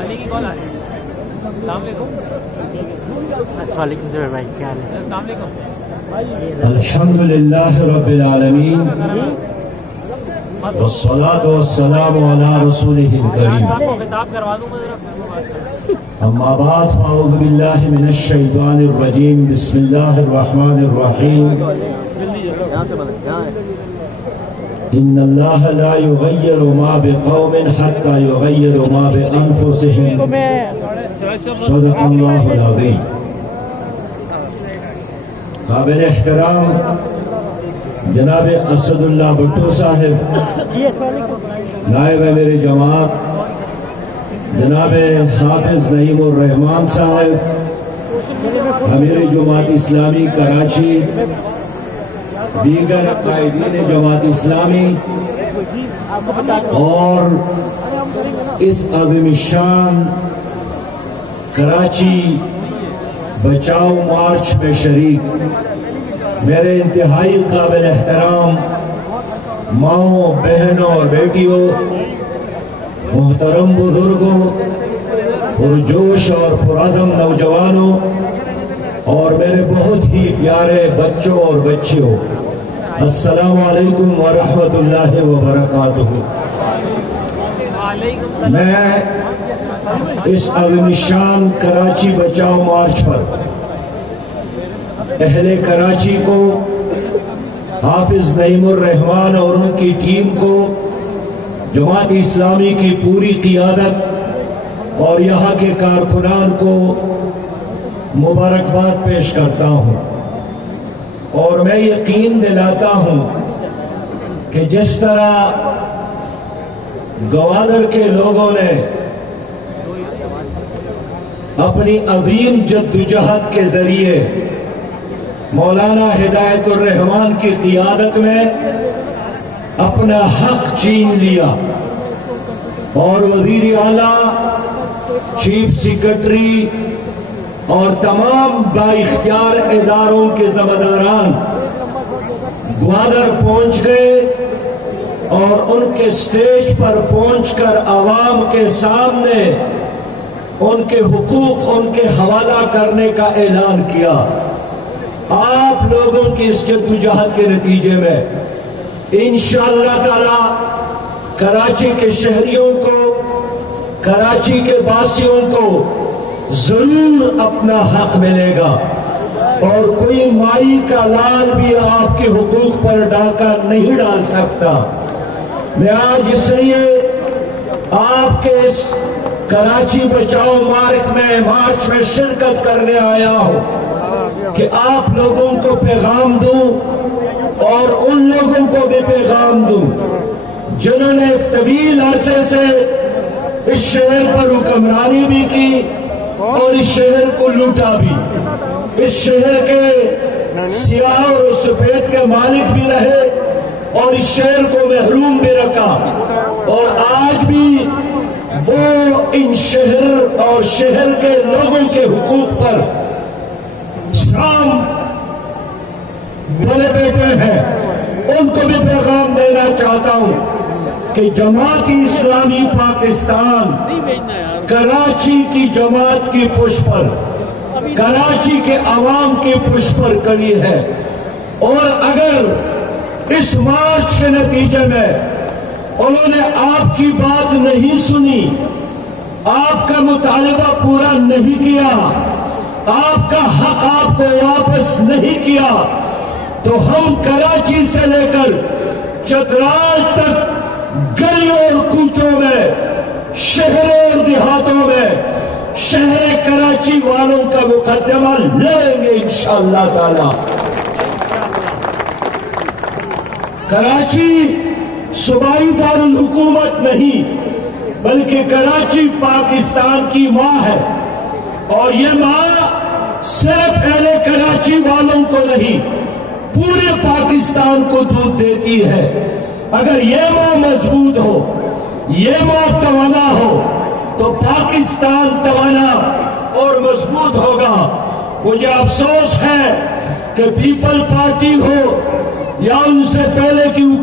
علی کی کال آ رہی ہے. السلام علیکم. وعلیکم السلام بھائی، کیا حال ہے؟ السلام علیکم. الحمدللہ رب العالمین والصلاة والسلام علی رسولہ الکریم. خطاب کروا دوں میں ذرا. اما بعد فاعوذ باللہ من الشیطان الرجیم بسم اللہ الرحمن الرحیم. ان اللہ لا یغیر ما بقوم حتی یغیر ما بانفسهم. صدق اللہ العظیم. قابل احترام جناب اسد اللہ بھٹو صاحب، نائب امیر جماعت جناب حافظ نعیم الرحمان صاحب، امیر جماعت اسلامی کراچی، دیگر قائدین جماعت اسلامی اور اس عظیم شان کراچی بچاؤ مارچ میں شریک میرے انتہائی قابل احترام ماؤں، بہنوں اور بیٹیوں، محترم بزرگوں، پرجوش اور پرعزم نوجوانوں اور میرے بہت ہی پیارے بچوں اور بچیوں، السلام علیکم ورحمۃ اللہ وبرکاتہ. میں اس عظیم شان کراچی بچاؤ مارچ پر اہل کراچی کو، حافظ نعیم الرحمان اور ان کی ٹیم کو، جماعت اسلامی کی پوری قیادت اور یہاں کے کارکنان کو مبارکباد پیش کرتا ہوں. اور میں یقین دلاتا ہوں کہ جس طرح گوادر کے لوگوں نے اپنی عظیم جدوجہد کے ذریعے مولانا ہدایت الرحمان کی قیادت میں اپنا حق چھین لیا اور وزیر اعلیٰ، چیف سیکرٹری اور تمام بااختیار اداروں کے ذمہ داران گوادر پہنچ گئے اور ان کے سٹیج پر پہنچ کر عوام کے سامنے ان کے حقوق ان کے حوالہ کرنے کا اعلان کیا. آپ لوگوں کی اس جدوجہد کے نتیجے میں انشاءاللہ تعالی کراچی کے شہریوں کو، کراچی کے باسیوں کو ضرور اپنا حق ملے گا اور کوئی مائی کا لال بھی آپ کے حقوق پر ڈاکہ نہیں ڈال سکتا. میں آج اس لیے آپ کے اس کراچی بچاؤ مارچ میں شرکت کرنے آیا ہوں کہ آپ لوگوں کو پیغام دوں اور ان لوگوں کو بھی پیغام دوں جنہوں نے ایک طویل عرصے سے اس شہر پر حکمرانی بھی کی اور اس شہر کو لوٹا بھی، اس شہر کے سیاہ اور سفید کے مالک بھی رہے اور اس شہر کو محروم بھی رکھا، اور آج بھی وہ ان شہر اور شہر کے لوگوں کے حقوق پر سام بڑے بیٹے ہیں. ان کو بھی پیغام دینا چاہتا ہوں کہ جماعت اسلامی پاکستان کراچی کی جماعت کی پشت پر، کراچی کے عوام کی پشت پر کڑی ہے، اور اگر اس مارچ کے نتیجے میں انہوں نے آپ کی بات نہیں سنی، آپ کا مطالبہ پورا نہیں کیا، آپ کا حق آپ کو واپس نہیں کیا، تو ہم کراچی سے لے کر چترال تک گلیوں اور کوچوں میں، شہروں اور دیہاتوں میں شہر کراچی والوں کا مقدمہ لڑیں گے انشاءاللہ تعالی. کراچی صوبائی دارالحکومت نہیں بلکہ کراچی پاکستان کی ماں ہے، اور یہ ماں صرف اہل کراچی والوں کو نہیں پورے پاکستان کو دودھ دیتی ہے. اگر یہ ماں مضبوط ہو، یہ ماں توانا ہو، تو پاکستان توانا اور مضبوط ہوگا. مجھے افسوس ہے کہ پیپل پارٹی ہو یا ان سے پہلے کی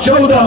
14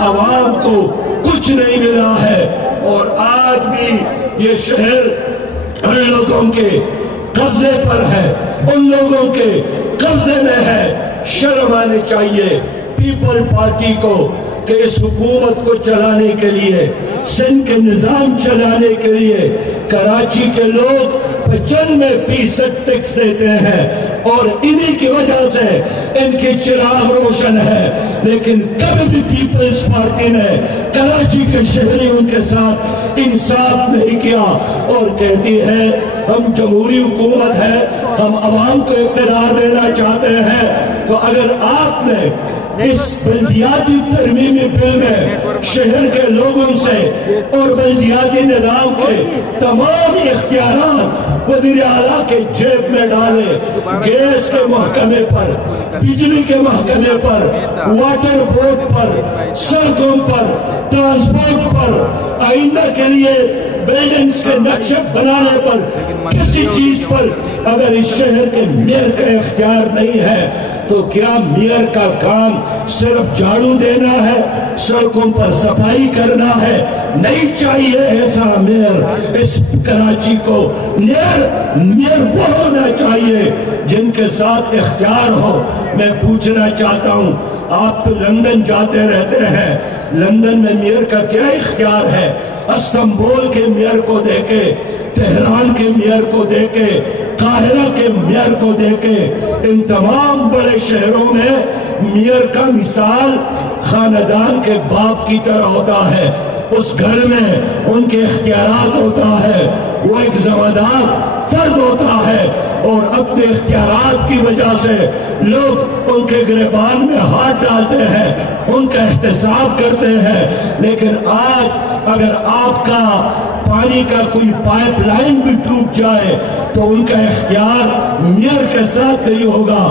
عوام کو کچھ نہیں ملا ہے، اور آج بھی یہ شہر ان لوگوں کے قبضے پر ہے، ان لوگوں کے قبضے میں ہے۔ شرم آنی چاہیے پیپل پارٹی کو کہ اس حکومت کو چلانے کے لیے، سندھ کے نظام چلانے کے لیے کراچی کے لوگ 95% ٹیکس دیتے ہیں، اور انہی کی وجہ سے ان کی چراغ روشن ہے۔ لیکن کبھی بھی پیپلز پارٹی نے کراچی کے شہریوں کے ساتھ انصاف نہیں کیا، اور کہتی ہے ہم جمہوری حکومت ہے، ہم عوام کو اقتدار دینا چاہتے ہیں۔ تو اگر آپ نے اس بلدیاتی ترمیمی بل میں شہر کے لوگوں سے اور بلدیاتی نظام کے تمام اختیارات وزیر اعلیٰ کے جیب میں ڈالے، گیس کے محکمے پر، بجلی کے محکمے پر، واٹر بورڈ پر، سڑکوں پر، ٹرانسپورٹ پر، آئندہ کے لیے بلڈنگز کے نقشے بنانے پر، کسی چیز پر اگر اس شہر کے میئر کا اختیار نہیں ہے تو کیا میئر کا کام صرف جھاڑو دینا ہے، سڑکوں پر صفائی کرنا ہے؟ نہیں چاہیے ایسا میئر اس کراچی کو۔ میئر وہ ہونا چاہیے جن کے ساتھ اختیار ہو۔ میں پوچھنا چاہتا ہوں، آپ تو لندن جاتے رہتے ہیں، لندن میں میئر کا کیا اختیار ہے؟ استنبول کے میئر کو دے کے، تہران کے میئر کو دے کے، قاہرہ کے میئر کو دے کے، ان تمام بڑے شہروں میں میئر کا مثال خاندان کے باپ کی طرح ہوتا ہے۔ اس گھر میں ان کے اختیارات ہوتا ہے، وہ ایک ذمہ دار فرد ہوتا ہے، اور اپنے اختیارات کی وجہ سے لوگ ان کے گریبان میں ہاتھ ڈالتے ہیں، ان کا احتساب کرتے ہیں۔ لیکن آج اگر آپ کا پانی کا کوئی پائپ لائن بھی ٹوٹ جائے تو ان کا اختیار میئر کے ساتھ نہیں ہوگا،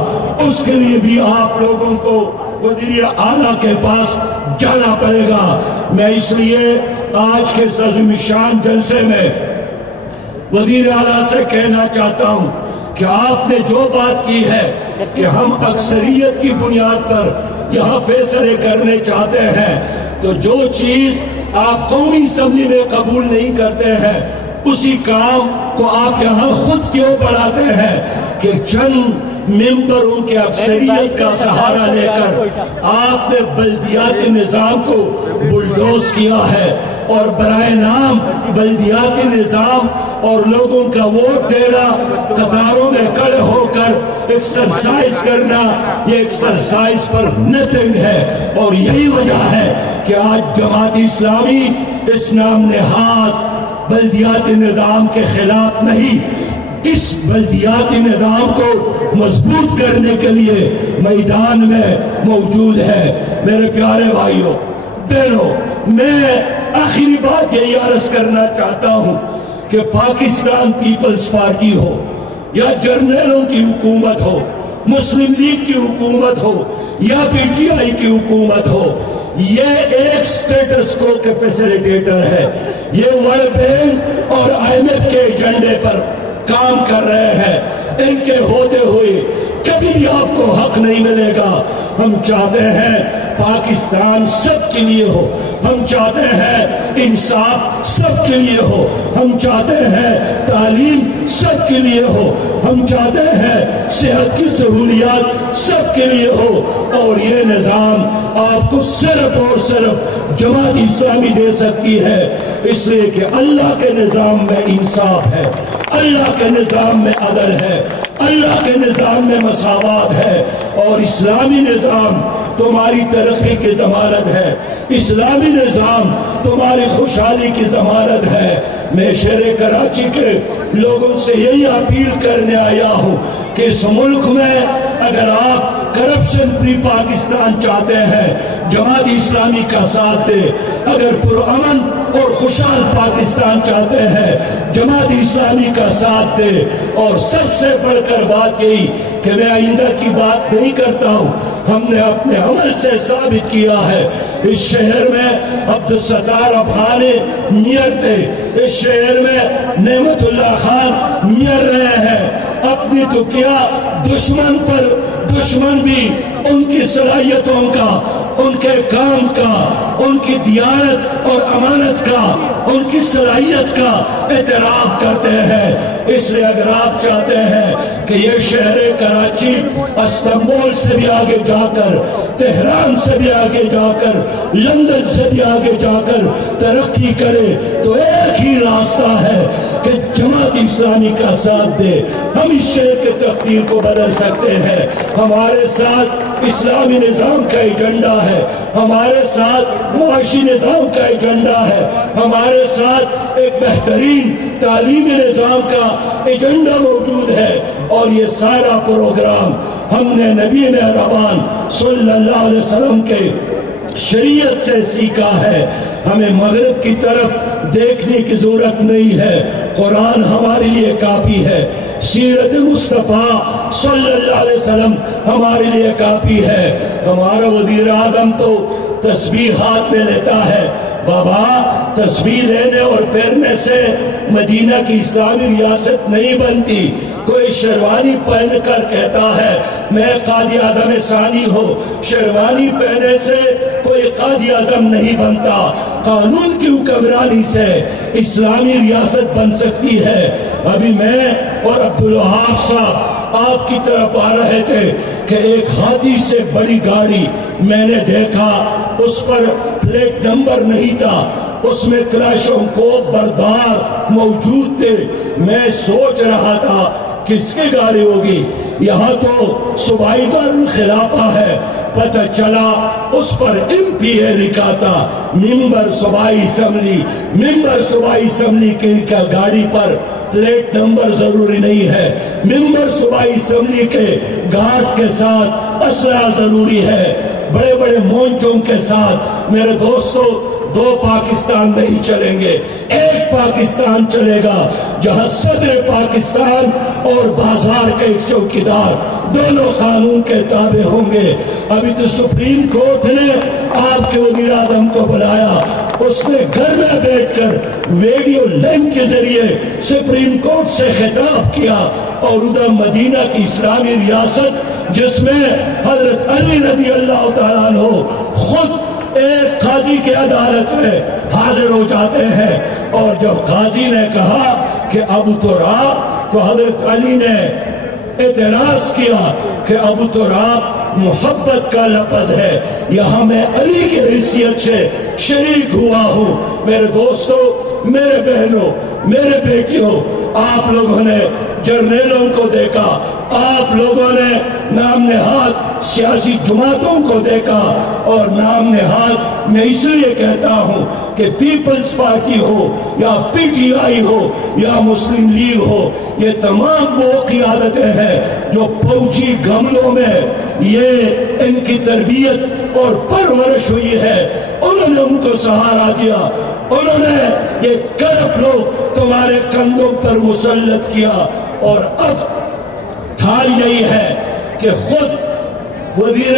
اس کے لیے بھی آپ لوگوں کو وزیر اعلیٰ کے پاس جانا پڑے گا۔ میں اس لیے آج کے عظیم شان جلسے میں وزیر اعلیٰ سے کہنا چاہتا ہوں کہ آپ نے جو بات کی ہے کہ ہم اکثریت کی بنیاد پر یہاں فیصلے کرنے چاہتے ہیں، تو جو چیز آپ قومی اسمبلی میں قبول نہیں کرتے ہیں اسی کام کو آپ یہاں خود کیوں بڑھاتے ہیں کہ چند ممبروں کے اکثریت کا سہارا لے کر آپ نے بلدیاتی نظام کو بلڈوز کیا ہے، اور برائے نام بلدیاتی نظام اور لوگوں کا ووٹ دینا، قطاروں میں کھڑے ہو کر ایکسرسائز کرنا، یہ ایکسرسائز پر نتھنگ ہے۔ اور یہی وجہ ہے کہ آج جماعت اسلامی اس نام نہاد بلدیاتی نظام کے خلاف نہیں، اس بلدیاتی نظام کو مضبوط کرنے کے لیے میدان میں موجود ہے۔ میرے پیارے بھائیوں بہنوں، میں آخری بات یہی عرض کرنا چاہتا ہوں کہ پاکستان پیپلز پارٹی ہو یا جرنیلوں کی حکومت ہو، مسلم لیگ کی حکومت ہو یا پی ٹی آئی کی حکومت ہو، یہ ایک سٹیٹس کو کے فیسیلیٹیٹر ہے۔ یہ ورلڈ بینک اور آئی ایم ایف کے ایجنڈے پر کام کر رہے ہیں۔ ان کے ہوتے ہوئے کبھی بھی آپ کو حق نہیں ملے گا۔ ہم چاہتے ہیں پاکستان سب کے لیے ہو، ہم چاہتے ہیں انصاف سب کے لیے ہو، ہم چاہتے ہیں تعلیم سب کے لیے ہو، ہم چاہتے ہیں صحت کی سہولیات سب کے لیے ہو، اور یہ نظام آپ کو صرف اور صرف جماعت اسلامی دے سکتی ہے، اس لیے کہ اللہ کے نظام میں انصاف ہے، اللہ کے نظام میں عدل ہے، اللہ کے نظام میں مساوات ہے، اور اسلامی نظام تمہاری ترقی کی ضمانت ہے، اسلامی نظام تمہاری خوشحالی کی ضمانت ہے۔ میں شہر کراچی کے لوگوں سے یہی اپیل کرنے آیا ہوں کہ اس ملک میں اگر آپ کرپشن فری پاکستان چاہتے ہیں، جماعت اسلامی کا ساتھ دے۔ اگر پرامن اور خوشحال پاکستان چاہتے ہیں، جماعت اسلامی کا ساتھ دے۔ اور سب سے بڑھ کر بات یہی کہ میں آئندہ کی بات نہیں کرتا ہوں، ہم نے اپنے عمل سے ثابت کیا ہے۔ اس شہر میں عبدالستار افغانی میئر تھے، اس شہر میں نعمت اللہ خان میئر رہے ہیں۔ اپنی تو کیا دشمن پر دشمن بھی ان کی صلاحیتوں کا ان کے کام کا، ان کی دیانت اور امانت کا، ان کی صلاحیت کا اعتراف کرتے ہیں۔ اس لیے اگر آپ چاہتے ہیں کہ یہ شہر کراچی استنبول سے بھی آگے جا کر، تہران سے بھی آگے جا کر، لندن سے بھی آگے جا کر ترقی کرے، تو ایک ہی راستہ ہے کہ جماعت اسلامی کا ساتھ دے۔ ہم اس شہر کے تقدیر کو بدل سکتے ہیں۔ ہمارے ساتھ اسلامی نظام کا ایجنڈا ہے، ہمارے ساتھ معاشی نظام کا ایجنڈا ہے، ہمارے ساتھ ایک بہترین تعلیمی نظام کا ایجنڈا موجود ہے، اور یہ سارا پروگرام ہم نے نبی مہربان صلی اللہ علیہ وسلم کے شریعت سے سیکھا ہے۔ ہمیں مغرب کی طرف دیکھنے کی ضرورت نہیں ہے، قرآن ہمارے لیے کافی ہے، سیرت مصطفیٰ صلی اللہ علیہ وسلم ہمارے لیے کافی ہے۔ ہمارا وزیر اعظم تو تسبیح ہاتھ میں لیتا ہے۔ بابا، تسبیح لینے اور پھیرنے سے مدینہ کی اسلامی ریاست نہیں بنتی۔ کوئی شیروانی پہن کر کہتا ہے میں قائد اعظم ثانی ہوں، شیروانی پہنے سے کوئی قائد اعظم نہیں بنتا۔ قانون کی حکمرانی سے اسلامی ریاست بن سکتی ہے۔ ابھی میں اور عبدالوہاب صاحب آپ کی طرف آ رہے تھے کہ ایک ہاتھی سے بڑی گاڑی میں نے دیکھا، اس پر پلیٹ نمبر نہیں تھا، اس میں کلاشوں کو بردار موجود تھے۔ میں سوچ رہا تھا کس کی گاڑی ہوگی؟ یہاں تو صوبائی دارالخلافہ ہے۔ پتہ چلا اس پر MPA لکھا تھا، ممبر صوبائی اسمبلی۔ ممبر صوبائی اسمبلی کی گاڑی پر پلیٹ نمبر ضروری نہیں ہے، ممبر صوبائی اسمبلی کے گارڈ کے ساتھ اسلحہ ضروری ہے، بڑے بڑے مونچوں کے ساتھ۔ میرے دوستو، دو پاکستان نہیں چلیں گے، ایک پاکستان چلے گا جہاں صدر پاکستان اور بازار کے ایک چوکیدار دونوں قانون کے تابع ہوں گے۔ ابھی تو سپریم کورٹ نے آپ کے وزیر اعظم کو بلایا، اس نے گھر میں بیٹھ کر ویڈیو لنک کے ذریعے سپریم کورٹ سے خطاب کیا، اور ادھر مدینہ کی اسلامی ریاست جس میں حضرت علی رضی اللہ تعالیٰ عنہ خود ایک قاضی کی عدالت میں حاضر ہو جاتے ہیں، اور جب قاضی نے کہا کہ ابو تراب، تو حضرت علی نے اعتراض کیا کہ ابو تراب محبت کا لفظ ہے، یہاں میں علی کی حیثیت سے شریک ہوا ہوں۔ میرے دوستو، میرے بہنوں، میرے بیٹیوں، آپ لوگوں نے جرنیلوں کو دیکھا، آپ لوگوں نے نام نہاد سیاسی جماعتوں کو دیکھا، اور نام نہاد میں اس لیے کہتا ہوں کہ پیپلز پارٹی ہو یا PTI ہو یا مسلم لیگ ہو، یہ تمام وہ قیادتیں ہیں جو فوجی گملوں میں یہ ان کی تربیت اور پرورش ہوئی ہے، انہوں نے ان کو سہارا دیا، انہوں نے یہ کرپ لوگ تمہارے کندھوں پر مسلط کیا، اور اب حال یہی ہے کہ خود وزیر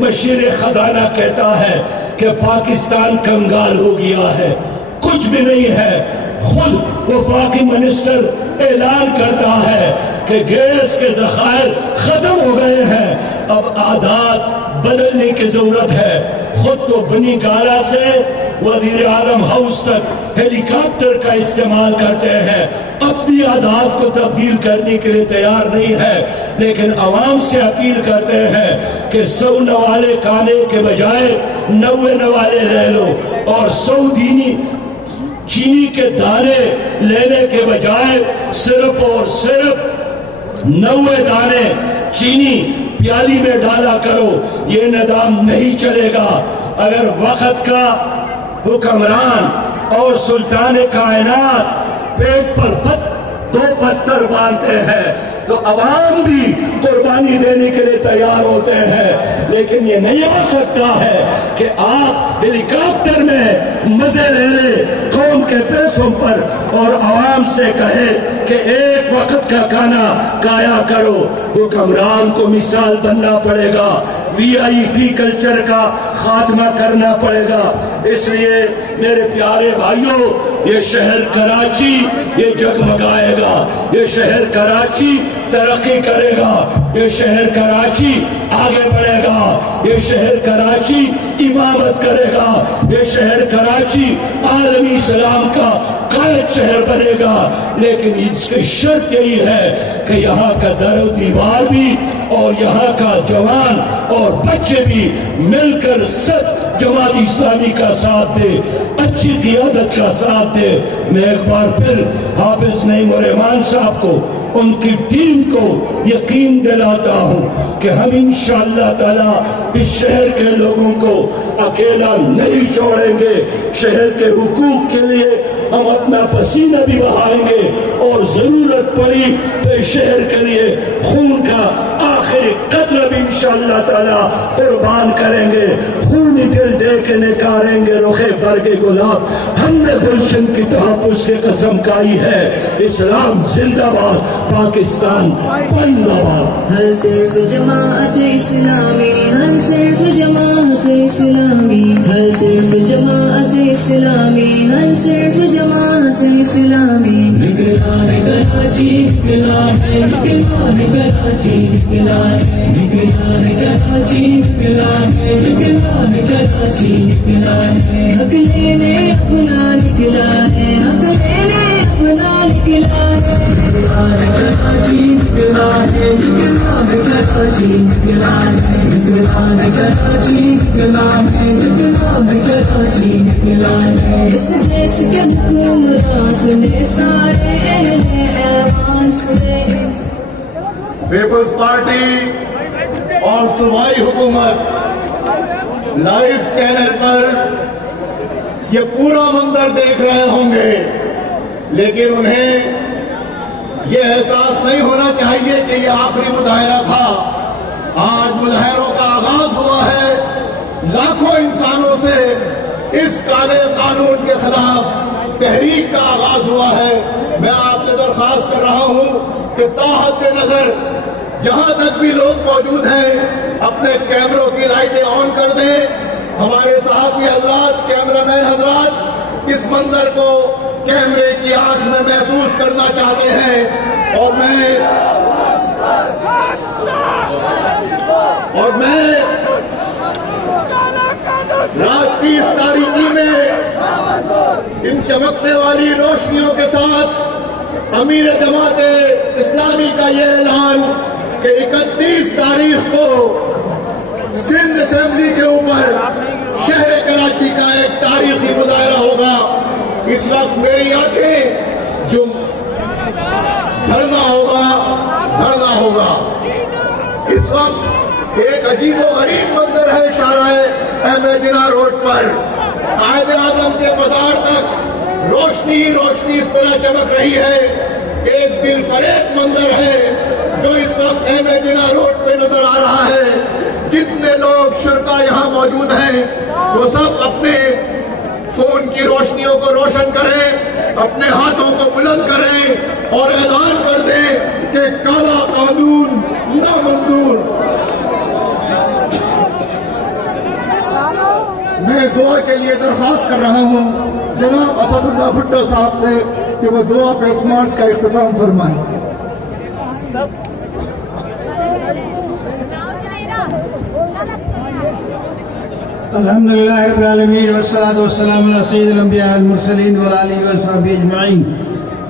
مشیر خزانہ کہتا ہے کہ پاکستان کنگال ہو گیا ہے، کچھ بھی نہیں ہے۔ خود وفاقی منسٹر اعلان کرتا ہے کہ گیس کے ذخائر ختم ہو گئے ہیں، اب عادات بدلنے کی ضرورت ہے۔ خود تو بنی گالا سے وزیر اعظم ہاؤس تک ہیلی کاپٹر کا استعمال کرتے ہیں، اپنی عادات کو تبدیل کرنے کے لیے تیار نہیں ہے، لیکن عوام سے اپیل کرتے ہیں کہ 100 نوالے کھانے کے بجائے 90 نوالے لے لو، اور 100 چینی کے دانے لینے کے بجائے صرف اور صرف 90 دانے چینی پیالی میں ڈالا کرو۔ یہ نظام نہیں چلے گا۔ اگر وقت کا حکمران اور سلطان کائنات پیٹ پر دو پتھر باندھتے ہیں تو عوام بھی قربانی دینے کے لیے تیار ہوتے ہیں، لیکن یہ نہیں ہو سکتا ہے کہ آپ ہیلی کاپٹر میں مزے لے لیں قوم کے پیسوں پر اور عوام سے کہے کہ ایک وقت کا کھانا کھایا کرو۔ حکمران کو مثال بننا پڑے گا، VIP کلچر کا خاتمہ کرنا پڑے گا۔ اس لیے میرے پیارے بھائیوں، یہ شہر کراچی یہ جگمگائے گا، یہ شہر کراچی ترقی کرے گا، یہ شہر کراچی آگے بڑھے گا، یہ شہر کراچی امامت کرے گا، یہ شہر کراچی عالمی اسلام کا قائد شہر بنے گا۔ لیکن اس کی شرط یہی ہے کہ یہاں کا در و دیوار بھی اور یہاں کا جوان اور بچے بھی مل کر سب جماعت اسلامی کا ساتھ دے، اچھی قیادت کا ساتھ دے۔ میں ایک بار پھر حافظ نعیم الرحمان صاحب کو، ان کی ٹیم کو یقین دلاتا ہوں کہ ہم انشاءاللہ تعالی اس شہر کے لوگوں کو اکیلا نہیں چھوڑیں گے۔ شہر کے حقوق کے لیے ہم اپنا پسینہ بھی بہائیں گے اور ضرورت پڑی تو شہر کے لیے خون کا آخری قطرہ بھی انشاءاللہ تعالی قربان کریں گے۔ خونی دل دے کے نکاریں گے رخ برگ گلاب۔ ہم نے گلشن کی تحفظ کی قسم کھائی ہے۔ اسلام زندہ باد، پاکستان زندہ باد۔ ہر صرف جماعت اسلامی، ہر صرف جماعت اسلامی، ہر صرف جماعت اسلامی، ہر صرف جماعت اسلامی۔ نکلا ہے کراچی، نکلا ہے، نکلا ہے کراچی، نکلا ہے، نکلا ہے کراچی، نکلا ہے، نکلا ہے کراچی، نکلا ہے۔ حق لینے اپنا نکلا ہے، حق لینے اپنا نکلا ہے۔ نکلا ہے کراچی، نکلا ہے، نکلا ہے کراچی، نکلا ہے، نکلا ہے کراچی، نکلا ہے، نکلا ہے کراچی، نکلا ہے۔ اس دیس کے حکمراں سنے، سارے اہل ایوان سنے۔ پیپلز پارٹی اور صوبائی حکومت لائیو چینل پر یہ پورا منظر دیکھ رہے ہوں گے، لیکن انہیں یہ احساس نہیں ہونا چاہیے کہ یہ آخری مظاہرہ تھا۔ آج مظاہروں کا آغاز ہوا ہے، لاکھوں انسانوں سے اس کالے قانون کے خلاف تحریک کا آغاز ہوا ہے۔ میں آپ سے درخواست کر رہا ہوں کہ تاحد نظر جہاں تک بھی لوگ موجود ہیں اپنے کیمروں کی لائٹیں آن کر دیں۔ ہمارے صحافی حضرات، کیمرہ مین حضرات اس منظر کو کیمرے کی آنکھ میں محسوس کرنا چاہتے ہیں، اور میں رات 30 تاریخی میں ان چمکنے والی روشنیوں کے ساتھ امیر جماعت اسلامی کا یہ اعلان کہ 31 تاریخ کو سندھ اسمبلی کے اوپر شہر کراچی کا ایک تاریخی مظاہرہ ہوگا۔ اس وقت میری آنکھیں جو دھرنا ہوگا، اس وقت ایک عجیب و غریب منظر ہے شارع احمد جناح روڈ پر۔ قائد اعظم کے مزار تک روشنی ہی روشنی اس طرح چمک رہی ہے۔ ایک دل فریب منظر ہے جو اس وقت احمد جناح روڈ پہ نظر آ رہا ہے۔ جتنے لوگ شرکا یہاں موجود ہیں وہ سب اپنے فون کی روشنیوں کو روشن کریں، اپنے ہاتھوں کو بلند کریں اور اعلان کر دیں کہ کالا قانون نامنظور۔ میں دعا کے لیے درخواست کر رہا ہوں جناب اسد اللہ بھٹو صاحب سے کہ وہ دعا پریس مارچ کا اختتام فرمائیں۔ الحمدللہ رب العالمین والصلاة والسلام علی سید الانبیاء والمرسلین وعلی آلہ وصحبہ اجمعین۔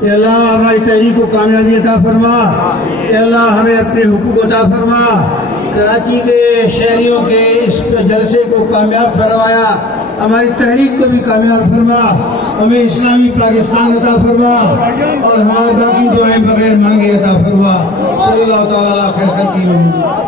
اے اللہ ہماری تحریک کو کامیابی عطا فرما، اے اللہ ہمیں اپنے حقوق عطا فرما، کراچی کے شہریوں کے اس جلسے کو کامیاب فرمایا، ہماری تحریک کو بھی کامیاب فرما، ہمیں اسلامی پاکستان عطا فرما اور ہمارے باقی دعائیں بغیر مانگے عطا فرما۔ صلی اللہ تعالیٰ علیہ خیر خلقہ محمد۔